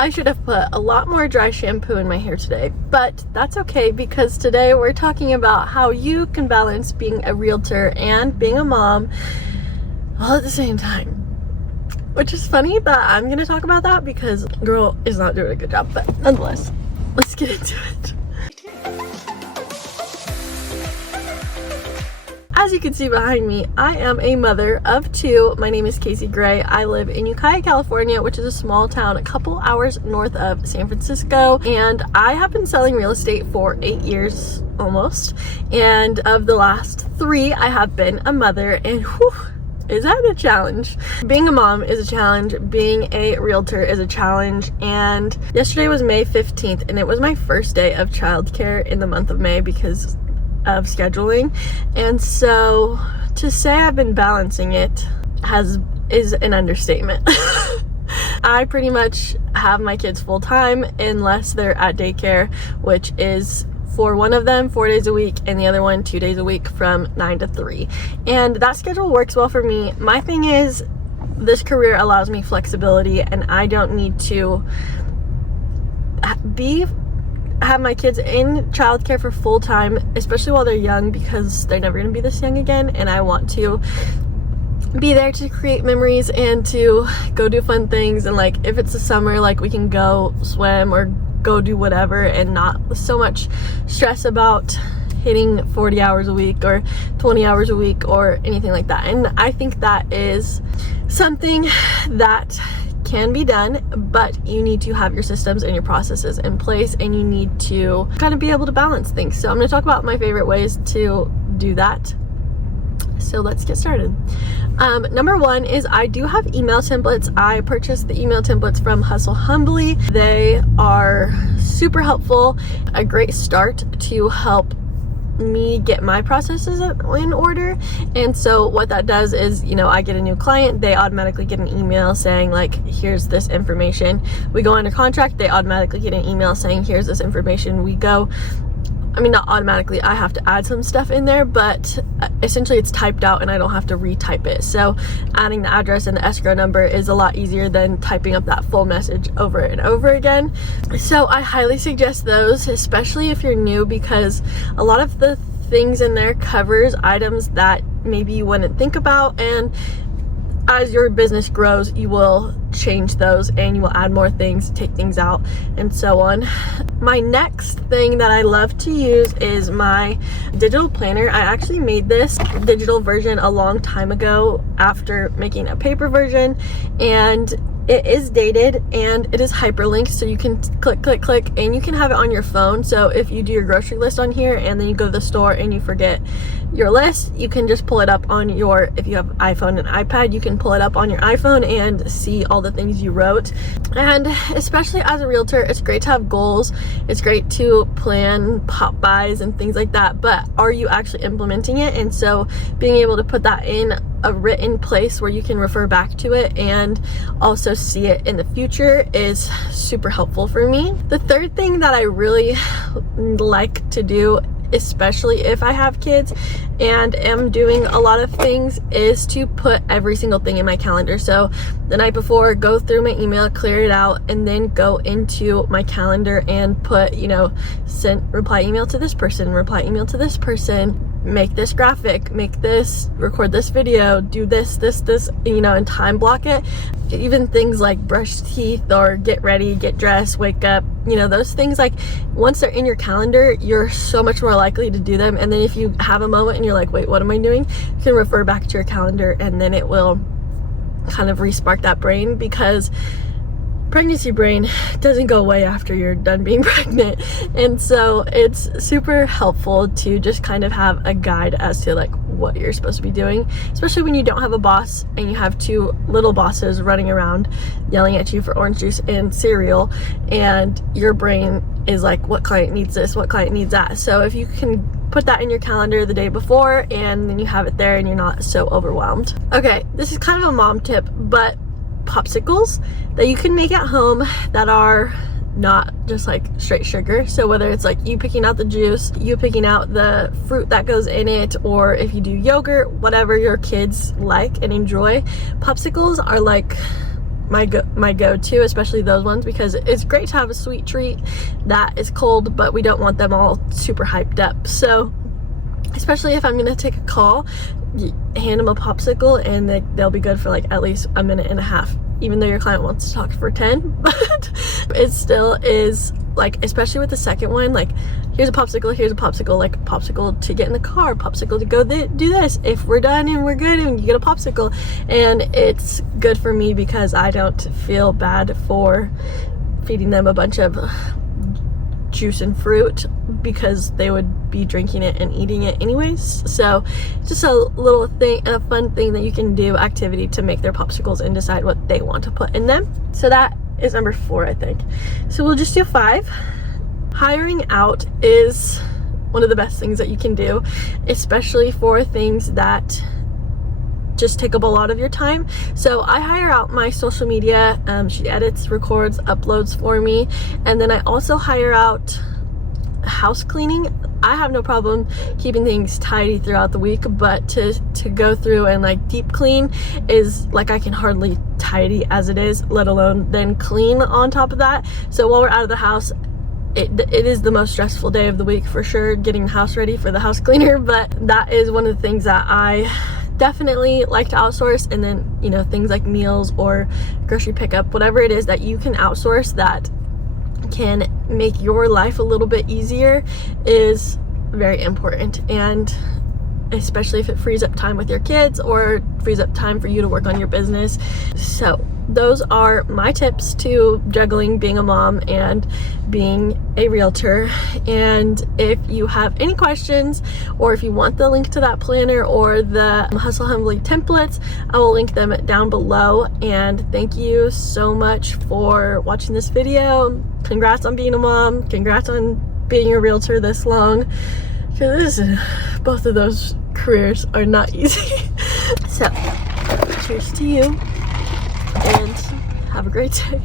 I should have put a lot more dry shampoo in my hair today, but that's okay because today we're talking about how you can balance being a realtor and being a mom all at the same time. Which is funny that I'm going to talk about that because girl is not doing a good job, but nonetheless, let's get into it. As you can see behind me, I am a mother of two. My name is Kasie Gray. I live in Ukiah, California, which is a small town a couple hours north of San Francisco. And I have been selling real estate for 8 years almost. And of the last 3, I have been a mother, and whew, is that a challenge? Being a mom is a challenge. Being a realtor is a challenge. And yesterday was May 15th, and it was my first day of childcare in the month of May because of scheduling. And so to say I've been balancing it is an understatement. I pretty much have my kids full time unless they're at daycare, which is for one of them 4 days a week and the other one 2 days a week from 9 to 3. And that schedule works well for me. My thing is, this career allows me flexibility, and I don't need to have my kids in childcare for full time, especially while they're young, because they're never going to be this young again, and I want to be there to create memories and to go do fun things. And like, if it's the summer, like, we can go swim or go do whatever and not so much stress about hitting 40 hours a week or 20 hours a week or anything like that. And I think that is something that can be done, but you need to have your systems and your processes in place, and you need to kind of be able to balance things. So I'm going to talk about my favorite ways to do that. So let's get started. Number 1 is I do have email templates. I purchased the email templates from Hustle Humbly. They are super helpful, a great start to help me get my processes in order. And so what that does is, you know, I get a new client, they automatically get an email saying like, here's this information. We go under contract, they automatically get an email saying, here's this information. We go, I mean, not automatically, I have to add some stuff in there, but essentially it's typed out and I don't have to retype it. So adding the address and the escrow number is a lot easier than typing up that full message over and over again. So I highly suggest those, especially if you're new, because a lot of the things in there covers items that maybe you wouldn't think about, and as your business grows, you will change those and you will add more things, take things out, and so on. My next thing that I love to use is my digital planner. I actually made this digital version a long time ago after making a paper version, and it is dated and it is hyperlinked, so you can click, and you can have it on your phone. So if you do your grocery list on here and then you go to the store and you forget your list, you can just pull it up on your, if you have iPhone and iPad, you can pull it up on your iPhone and see all the things you wrote. And especially as a realtor, it's great to have goals. It's great to plan pop buys and things like that, but are you actually implementing it? And so being able to put that in a written place where you can refer back to it and also see it in the future is super helpful for me. The third thing that I really like to do, especially if I have kids and am doing a lot of things, is to put every single thing in my calendar. So the night before, go through my email, clear it out, and then go into my calendar and put, you know, send reply email to this person, reply email to this person, make this graphic, make this, record this video, do this, you know, and time block it. Even things like brush teeth or get ready, get dressed, wake up, you know, those things, like once they're in your calendar, you're so much more likely to do them. And then if you have a moment and you're like, wait, what am I doing? You can refer back to your calendar, and then it will kind of re-spark that brain, because pregnancy brain doesn't go away after you're done being pregnant. And so it's super helpful to just kind of have a guide as to like what you're supposed to be doing, especially when you don't have a boss and you have 2 little bosses running around yelling at you for orange juice and cereal, and your brain is like, what client needs this, what client needs that. So if you can put that in your calendar the day before, and then you have it there and you're not so overwhelmed. Okay, this is kind of a mom tip, but popsicles that you can make at home that are not just like straight sugar. So whether it's like you picking out the juice, you picking out the fruit that goes in it, or if you do yogurt, whatever your kids like and enjoy, popsicles are like my go-to, especially those ones, because it's great to have a sweet treat that is cold, but we don't want them all super hyped up. So especially if I'm gonna take a call, hand them a popsicle and they'll be good for like at least a minute and a half, even though your client wants to talk for 10. But it still is, like, especially with the second one, like, here's a popsicle, like popsicle to get in the car, popsicle to go do this, if we're done and we're good, and you get a popsicle. And it's good for me because I don't feel bad for feeding them a bunch of juice and fruit, because they would be drinking it and eating it anyways. So just a little thing, a fun thing that you can do, activity, to make their popsicles and decide what they want to put in them. So that is number 4, I think. So we'll just do 5. Hiring out is one of the best things that you can do, especially for things that just take up a lot of your time. So I hire out my social media. She edits, records, uploads for me. And then I also hire out house cleaning. I have no problem keeping things tidy throughout the week, but to go through and like deep clean is like, I can hardly tidy as it is, let alone then clean on top of that. So while we're out of the house, it is the most stressful day of the week for sure, getting the house ready for the house cleaner. But that is one of the things that I definitely like to outsource. And then, you know, things like meals or grocery pickup, whatever it is that you can outsource that can make your life a little bit easier, is very important. And especially if it frees up time with your kids or frees up time for you to work on your business. So those are my tips to juggling being a mom and being a realtor. And if you have any questions, or if you want the link to that planner or the Hustle Humbly templates, I will link them down below. And thank you so much for watching this video. Congrats on being a mom. Congrats on being a realtor this long. Because both of those careers are not easy. So, cheers to you, and have a great day.